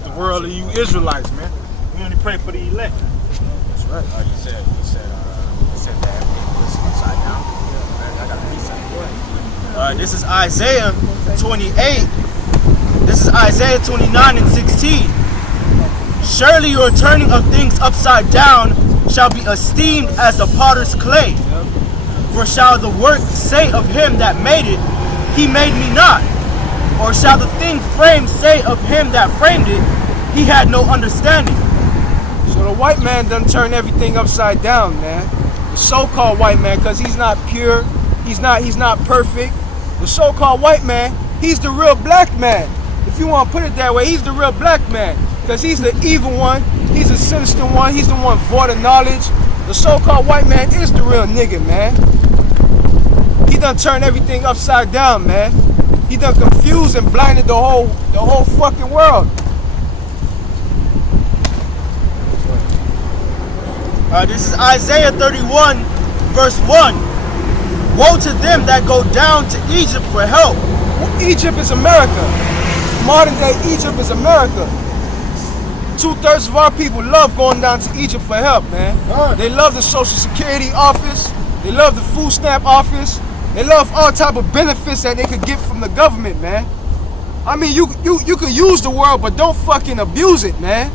versus the world of you Israelites, man. We only pray for the elect. That's right. You said that everything was upside down. I got a reset. This is Isaiah 28. This is Isaiah 29 and 16. Surely your turning of things upside down shall be esteemed as the potter's clay. For shall the work say of him that made it, he made me not? Or shall the thing framed say of him that framed it, he had no understanding? So the white man done turn everything upside down, man. The so-called white man, because he's not pure, he's not perfect. The so-called white man, he's the real black man. If you want to put it that way, he's the real black man. Because he's the evil one, he's the sinister one, he's the one void of knowledge. The so-called white man is the real nigga, man. He done turned everything upside down, man. He done confused and blinded the whole fucking world. This is Isaiah 31, verse 1. Woe to them that go down to Egypt for help. Egypt is America. Modern day Egypt is America. 2/3 of our people love going down to Egypt for help, man. They love the Social Security office. They love the food stamp office. They love all type of benefits that they could get from the government, man. I mean, you could use the world, but don't fucking abuse it, man.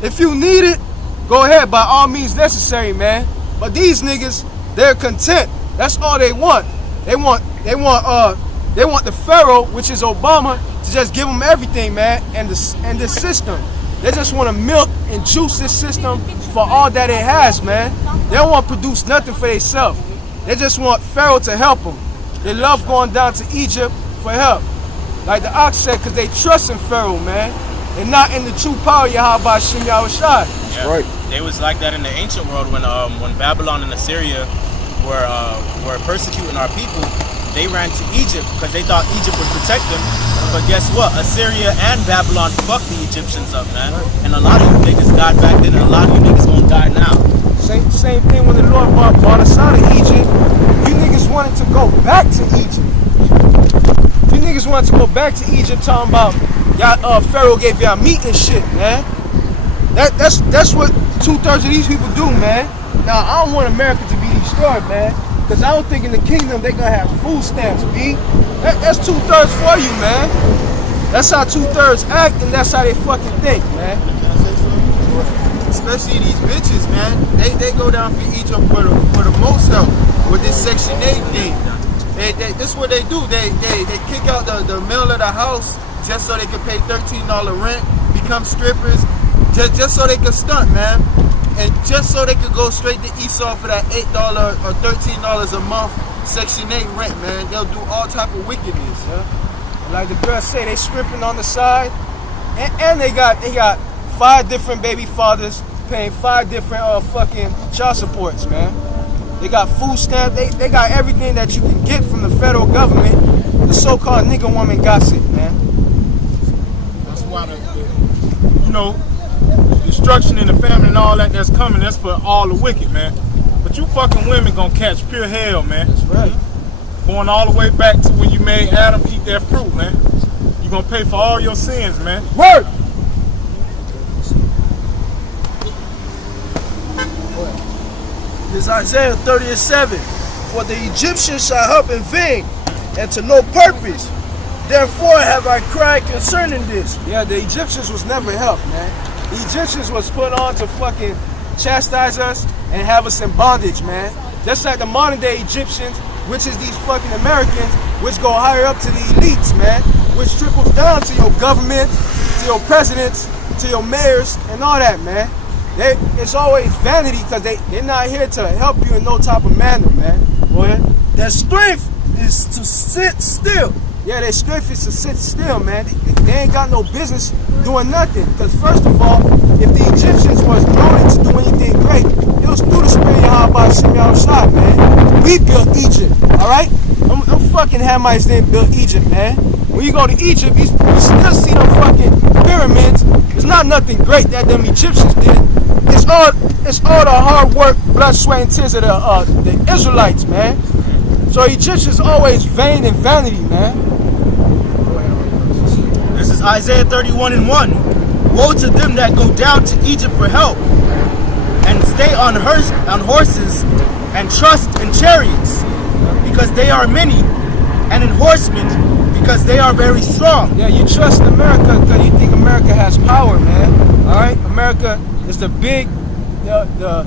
If you need it, go ahead, by all means necessary, man. But these niggas, they're content. That's all they want. They want the Pharaoh, which is Obama, to just give them everything, man, and this system. They just want to milk and juice this system for all that it has, man. They don't want to produce nothing for themselves. They just want Pharaoh to help them. They love going down to Egypt for help. Like the ox said, because they trust in Pharaoh, man. They're not in the true power of Yahweh Hashem Yahushai. That's right. They was like that in the ancient world when Babylon and Assyria were persecuting our people. They ran to Egypt because they thought Egypt would protect them. But guess what? Assyria and Babylon fucked the Egyptians up, man. And a lot of you niggas died back then, and a lot of you niggas gonna die now. Same thing when the Lord brought us out of Egypt. You niggas wanted to go back to Egypt. You niggas wanted to go back to Egypt talking about y'all Pharaoh gave y'all meat and shit, man. That's what 2/3 of these people do, man. Now I don't want America to be destroyed, man. Because I don't think in the kingdom they're gonna have food stamps, B. That's 2/3 for you, man. That's how 2/3 act, and that's how they fucking think, man. Especially these bitches, man. They go down for Egypt for the most help with this Section 8 thing. This is what they do. They kick out the male of the house just so they can pay $13 rent, become strippers, just so they can stunt, man. And just so they could go straight to Esau for that $8 or $13 a month Section 8 rent, man. They'll do all type of wickedness. Yeah. Like the girls say, they stripping on the side, and they got 5 different baby fathers paying 5 different fucking child supports, man. They got food stamp. They got everything that you can get from the federal government. The so-called nigga woman gossip, man. That's why destruction in the family and all that's coming, that's for all the wicked, man. But you fucking women gonna catch pure hell, man. That's right. Going all the way back to when you made Adam eat that fruit, man. You gonna pay for all your sins, man. Word! This is Isaiah 30:7. For the Egyptians shall help in vain, and to no purpose. Therefore have I cried concerning this. Yeah, the Egyptians was never helped, man. The Egyptians was put on to fucking chastise us and have us in bondage, man. Just like the modern day Egyptians, which is these fucking Americans, which go higher up to the elites, man. Which trickles down to your government, to your presidents, to your mayors, and all that, man. It's always vanity because they're not here to help you in no type of manner, man. Boy, their strength is to sit still. Yeah, their strength is to sit still, man. They ain't got no business doing nothing. Because first of all, if the Egyptians was known to do anything great, it was through the spirit of Yahweh Hashem Yahushai, man. We built Egypt, all right? Them fucking Hamites didn't build Egypt, man. When you go to Egypt, you still see them fucking pyramids. It's not nothing great that them Egyptians did. It's all the hard work, blood, sweat, and tears of the Israelites, man. So Egyptians always vain and vanity, man. This is Isaiah 31:1. Woe to them that go down to Egypt for help, and stay on horses, and trust in chariots, because they are many, and in horsemen, because they are very strong. Yeah, you trust America because you think America has power, man. All right, America is the big, the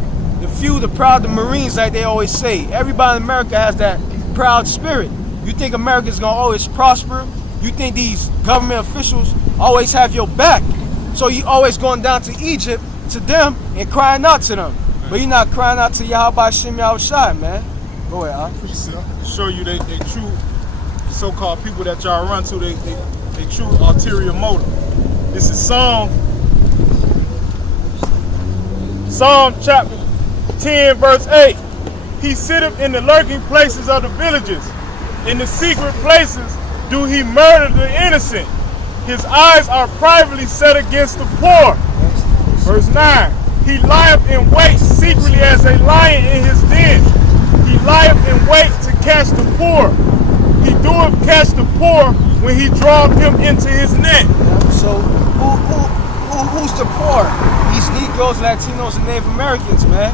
few, the proud, the Marines, like they always say. Everybody in America has that proud spirit. You think America's gonna always prosper? You think these government officials always have your back? So you always going down to Egypt to them and crying out to them, but you're not crying out to Yahweh Shem Yahushai, man. Go ahead, huh? To show you they true so-called people that y'all run to, they true ulterior motive. This is Psalm chapter 10, verse 8. He sitteth in the lurking places of the villages. In the secret places do he murder the innocent. His eyes are privately set against the poor. Verse 9. He lieth in wait secretly as a lion in his den. He lieth in wait to catch the poor. He doeth catch the poor when he draweth him into his net. So who's the poor? These Negroes, Latinos, and Native Americans, man.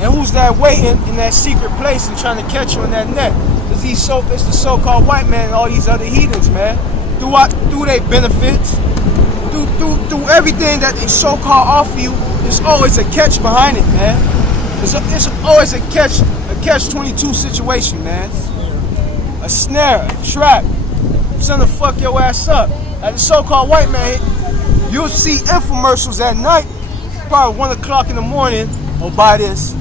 And who's that waiting in that secret place and trying to catch you in that net? It's the so-called white man and all these other heathens, man. Through their benefits, through everything that they so-called offer you, there's always a catch behind it, man. It's always a catch-22 situation, man. A snare, a trap, something to fuck your ass up. As a so-called white man, you'll see infomercials at night, probably 1 o'clock in the morning. Oh, buy this,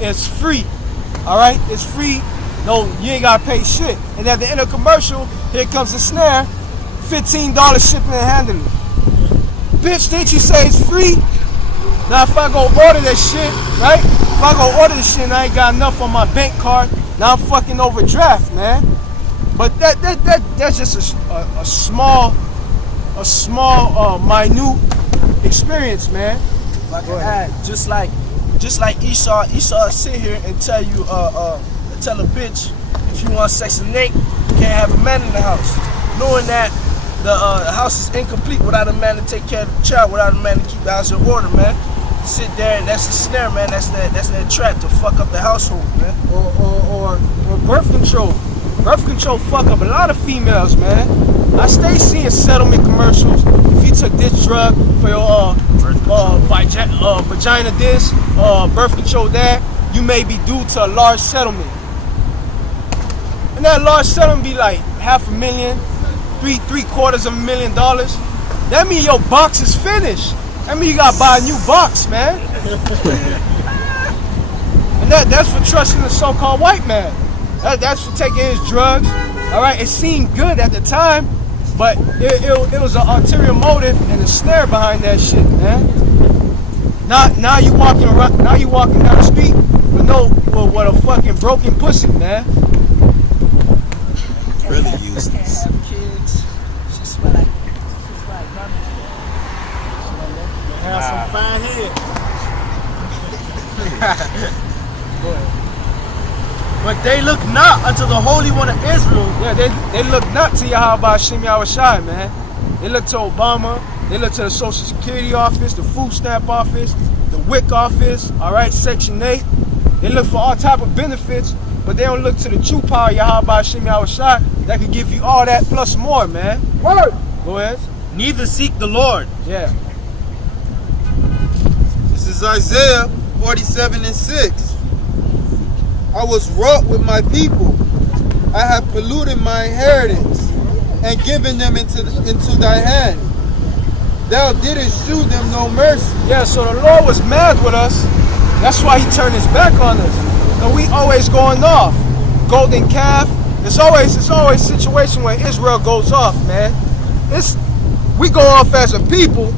it's free. All right, it's free. No, you ain't gotta pay shit. And at the end of the commercial, here comes the snare, $15 shipping and handling. Bitch, didn't you say it's free? Now if I go order that shit, right? If I go order this shit and I ain't got enough on my bank card, now I'm fucking overdraft, man. But that's just a small, minute experience, man. If I can add, just like Esau sit here and tell you, tell a bitch, if you want sex and Nate, you can't have a man in the house. Knowing that the house is incomplete without a man to take care of the child, without a man to keep the house in order, man. Sit there and that's the snare, man. That's that trap to fuck up the household, man. Or birth control. Birth control fuck up a lot of females, man. I stay seeing settlement commercials. If you took this drug for your vagina this, birth control that, you may be due to a large settlement. And that large settlement be like $500,000, $750,000. That means your box is finished. That means you gotta buy a new box, man. And that's for trusting the so-called white man. That's for taking his drugs. All right, it seemed good at the time, but it was an ulterior motive and a snare behind that shit, man. Now you walking around, now you walking down the street with a fucking broken pussy, man. Really useless. Have kids. She smell like Have some fine head. But they look not unto the Holy One of Israel. Yeah, they look not to Yahweh Shem Yahushai, man. They look to Obama. They look to the Social Security office, the food stamp office, the WIC office, all right, Section 8. They look for all type of benefits, but they don't look to the true power of Yahweh Shem Yahushai that can give you all that plus more, man. Word. Go ahead. Neither seek the Lord. Yeah. This is Isaiah 47:6. I was wroth with my people. I have polluted my inheritance and given them into thy hand. Thou didst shew them no mercy. Yeah, so the Lord was mad with us. That's why he turned his back on us. And we always going off. Golden calf. It's always a situation where Israel goes off, man. We go off as a people,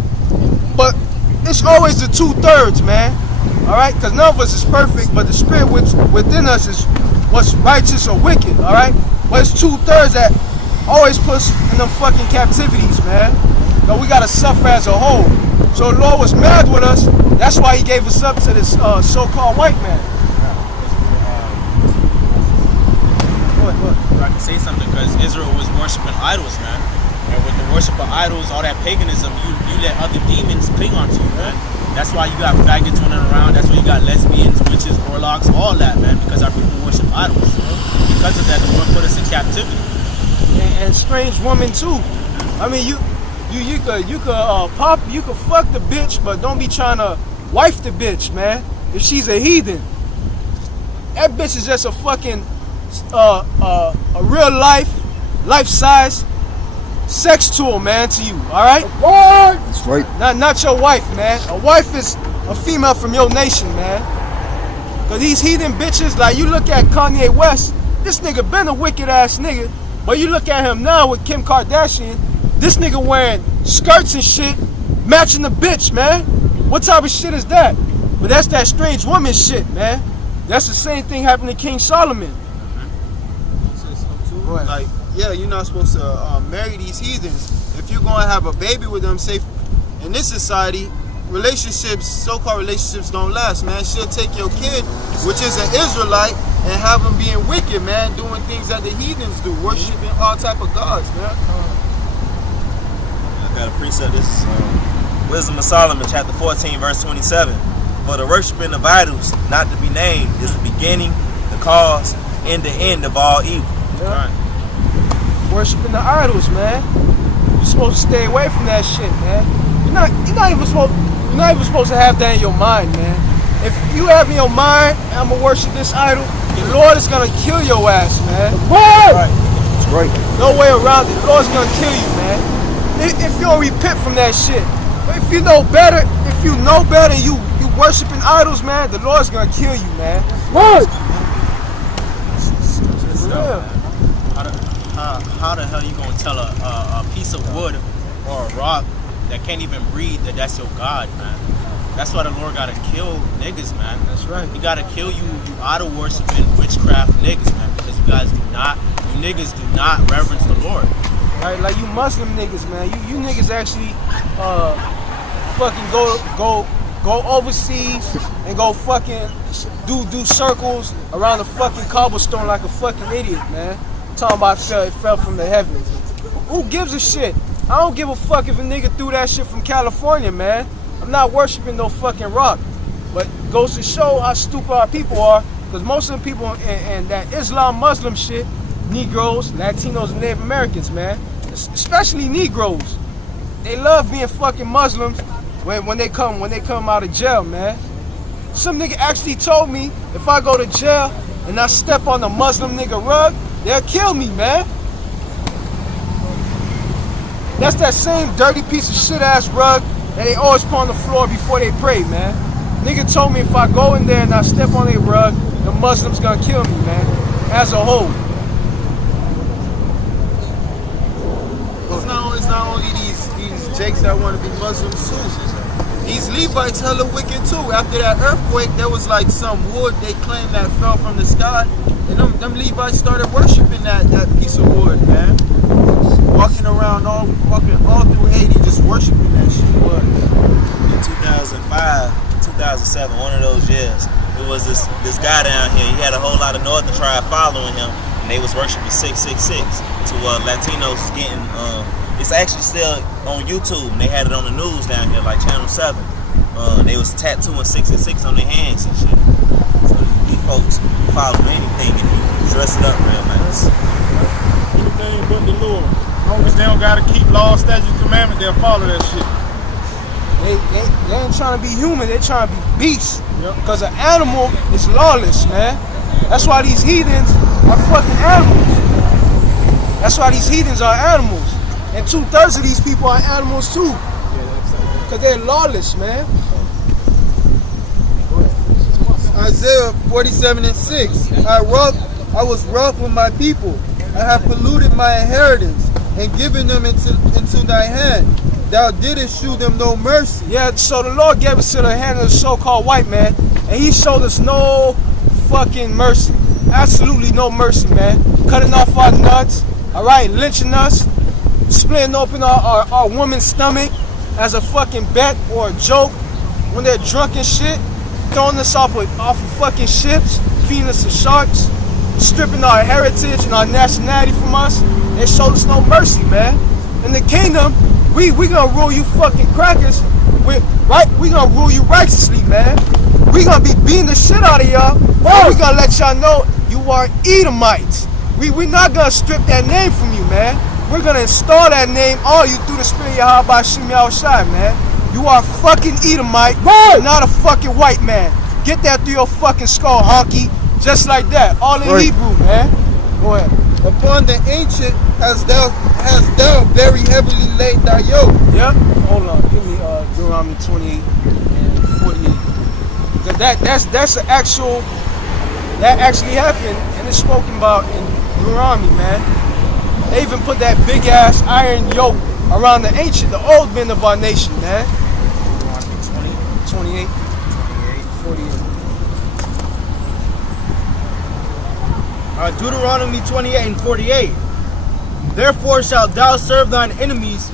but it's always the 2/3, man. All right, because none of us is perfect, but the spirit within us is what's righteous or wicked. All right, but it's 2/3 that always puts in them fucking captivities, man. But we gotta suffer as a whole. So the Lord was mad with us. That's why he gave us up to this so-called white man. I can say something because Israel was worshiping idols, man. And with the worship of idols, all that paganism, you let other demons cling onto you, man. That's why you got faggots running around. That's why you got lesbians, witches, warlocks, all that, man. Because our people worship idols. Because of that, the Lord put us in captivity. And strange woman too. I mean, you could fuck the bitch, but don't be trying to wife the bitch, man. If she's a heathen, that bitch is just a fucking a real life size sex tool, man, to you. All right? That's right. Not your wife, man. A wife is a female from your nation, man. Cause these heathen bitches, like you look at Kanye West, this nigga been a wicked ass nigga. But you look at him now with Kim Kardashian, this nigga wearing skirts and shit, matching the bitch, man. What type of shit is that? But that's that strange woman shit, man. That's the same thing happened to King Solomon. Like, yeah, you're not supposed to marry these heathens. If you're going to have a baby with them, say, in this society, relationships, so-called relationships don't last, man. She'll take your kid, which is an Israelite, and have him being wicked, man, doing things that the heathens do, worshiping all type of gods, man. I got a precept. This is Wisdom of Solomon, chapter 14, verse 27. For the worshiping of idols, not to be named, is the beginning, the cause, and the end of all evil. Yeah. Worshiping the idols, man. You're supposed to stay away from that shit, man. You're not even supposed to have that in your mind, man. If you have in your mind, I'm gonna worship this idol, the Lord is gonna kill your ass, man. Right. That's right. No way around it. The Lord's gonna kill you, man. If you don't repent from that shit. But if you know better, you worshiping idols, man, the Lord's gonna kill you, man. What? How the hell you gonna tell a piece of wood or a rock that can't even breathe that's your God, man? That's why the Lord gotta kill niggas, man. That's right. He gotta kill you idol worshiping witchcraft niggas, man, because you niggas do not reverence the Lord. Right, like you Muslim niggas, man. You niggas actually fucking go overseas and go fucking do circles around the fucking cobblestone like a fucking idiot, man. Talking about it fell from the heavens. Who gives a shit? I don't give a fuck if a nigga threw that shit from California, man. I'm not worshiping no fucking rock. But it goes to show how stupid our people are, because most of the people in that Islam Muslim shit, Negroes, Latinos, and Native Americans, man. Especially Negroes. They love being fucking Muslims when they come out of jail, man. Some nigga actually told me if I go to jail and I step on the Muslim nigga rug, they'll kill me, man. That's that same dirty piece of shit ass rug that they always put on the floor before they pray, man. Nigga told me if I go in there and I step on their rug, the Muslims gonna kill me, man. As a whole. It's not only these jakes that want to be Muslims too. These Levites hella wicked too. After that earthquake, there was like some wood they claimed that fell from the sky, and them Levites started worshiping that piece of wood, man. Walking all through Haiti, just worshiping that shit. In 2005, 2007, one of those years, it was this guy down here. He had a whole lot of Northern tribe following him, and they was worshiping 666. To Latinos getting, it's actually still on YouTube, and they had it on the news down here, like Channel 7. They was tattooing 666 on their hands and shit. So these folks follow anything if you dress it up real nice. Anything but the Lord. As long as they don't gotta keep law, statutes, commandments, they'll follow that shit. They ain't trying to be human, they trying to be beasts. Because an animal is lawless, man. That's why these heathens are fucking animals. That's why these heathens are animals. And 2/3 of these people are animals too. Because they're lawless, man. Isaiah 47:6. I was wroth with my people. I have polluted my inheritance and given them into thy hand. Thou didst shew them no mercy. Yeah, so the Lord gave us to the hand of the so-called white man, and he showed us no fucking mercy. Absolutely no mercy, man. Cutting off our nuts, all right, lynching us, splitting open our woman's stomach as a fucking bet or a joke when they're drunk and shit, throwing us off of fucking ships, feeding us to sharks, stripping our heritage and our nationality from us. They showed us no mercy, man. In the kingdom, we gonna rule you fucking crackers with right. We gonna rule you righteously, man. We gonna be beating the shit out of y'all. We gonna let y'all know you are Edomites. We not gonna strip that name from you, man. We're gonna install that name on you through the spirit of Yahweh Shem Yahushai, man. You are fucking Edomite, not a fucking white man. Get that through your fucking skull, honky. Just like that. All in Hebrew, man. Go ahead. Upon the ancient hast thou very heavily laid thy yoke. Yep. Hold on. Give me Deuteronomy 28 and 48. Cause that's an actual, that actually happened and it's spoken about in Deuteronomy, man. They even put that big ass iron yoke around the ancient, the old men of our nation, man. 28, 48. Deuteronomy 28 and 48. Therefore shalt thou serve thine enemies,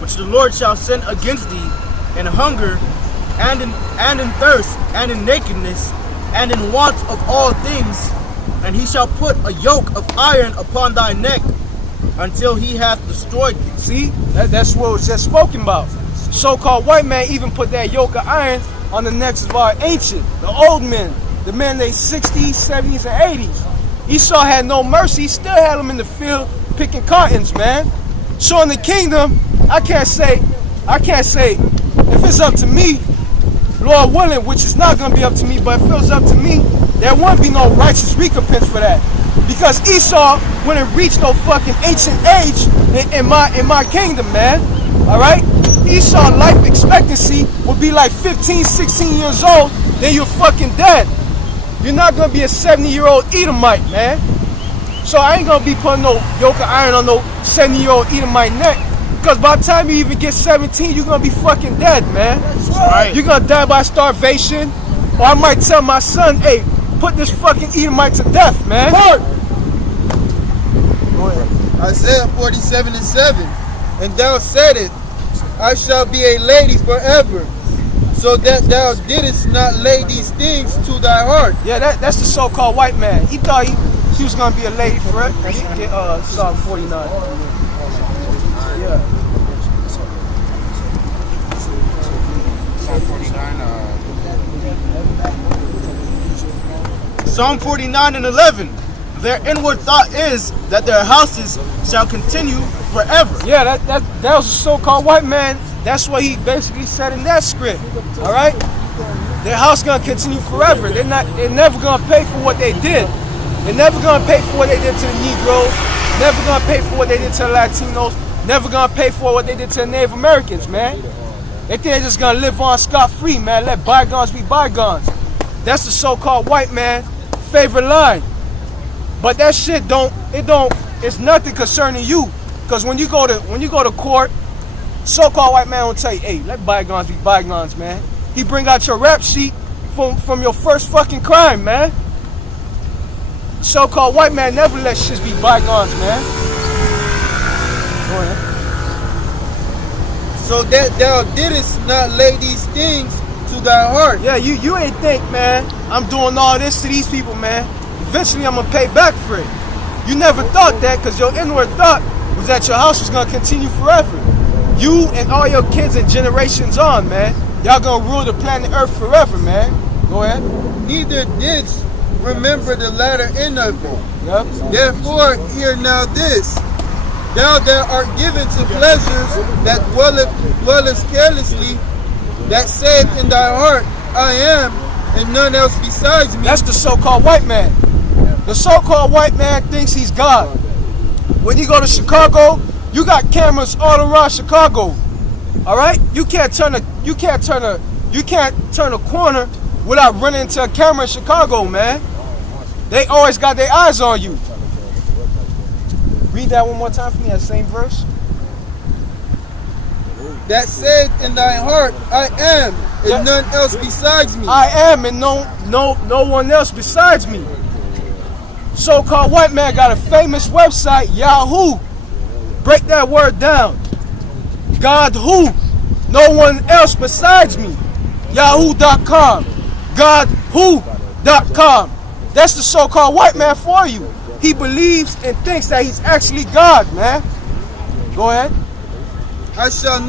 which the Lord shall send against thee, in hunger, and in thirst, and in nakedness, and in want of all things, and he shall put a yoke of iron upon thy neck, until he hath destroyed thee. See, that's what was just spoken about. So-called white man even put that yoke of iron on the necks of our ancient, the old men, the men they 60s, 70s, and 80s. Esau had no mercy. He still had them in the field picking cottons, man. So in the kingdom, I can't say, if it's up to me, Lord willing, which is not going to be up to me, but if it was up to me, there wouldn't be no righteous recompense for that. Because Esau wouldn't reach no fucking ancient age in my kingdom, man. All right? Esau's life expectancy would be like 15, 16 years old, then you're fucking dead. You're not going to be a 70-year-old Edomite, man. So I ain't going to be putting no yoke of iron on no 70-year-old Edomite neck. Because by the time you even get 17, you're going to be fucking dead, man. That's right. You're going to die by starvation. Or I might tell my son, hey, put this fucking Edomite to death, man. Isaiah 47 and 7. And thou saidest, I shall be a lady forever, so that thou didst not lay these things to thy heart. Yeah, that's the so-called white man. He thought he was going to be a lady forever. Get Psalm 49. Yeah. Psalm 49 and 11. Their inward thought is that their houses shall continue forever. Yeah, that was a so-called white man. That's what he basically said in that script. All right? Their house gonna continue forever. They're never gonna pay for what they did. They're never gonna pay for what they did to the Negroes. Never gonna pay for what they did to the Latinos. Never gonna pay for what they did to the Native Americans, man. They think they're just gonna live on scot-free, man. Let bygones be bygones. That's the so-called white man favorite line. But that shit it's nothing concerning you. Because when you go to court, so-called white man will tell you, hey, let bygones be bygones, man. He bring out your rap sheet from your first fucking crime, man. So-called white man never let shit be bygones, man. Go ahead. So that thou didst not lay these things to thy heart. Yeah, you ain't think, man, I'm doing all this to these people, man. Eventually I'm gonna pay back for it. You never thought that because your inward thought was that your house was gonna continue forever. You and all your kids and generations on, man. Y'all gonna rule the planet Earth forever, man. Go ahead. Neither didst remember the latter end of it. Yep. Therefore, hear now this. Thou that art given to pleasures that dwellest carelessly, that saith in thy heart, I am, and none else besides me. That's the so-called white man. The so-called white man thinks he's God. When you go to Chicago, you got cameras all around Chicago. All right? You can't turn a corner without running into a camera in Chicago, man. They always got their eyes on you. Read that one more time for me, that same verse. That saith in thy heart, I am, and none else besides me. I am, and no one else besides me. So-called white man got a famous website, Yahoo. Break that word down. God who? No one else besides me. Yahoo.com. GodWho.com. That's the so-called white man for you. He believes and thinks that he's actually God, man. Go ahead. I shall never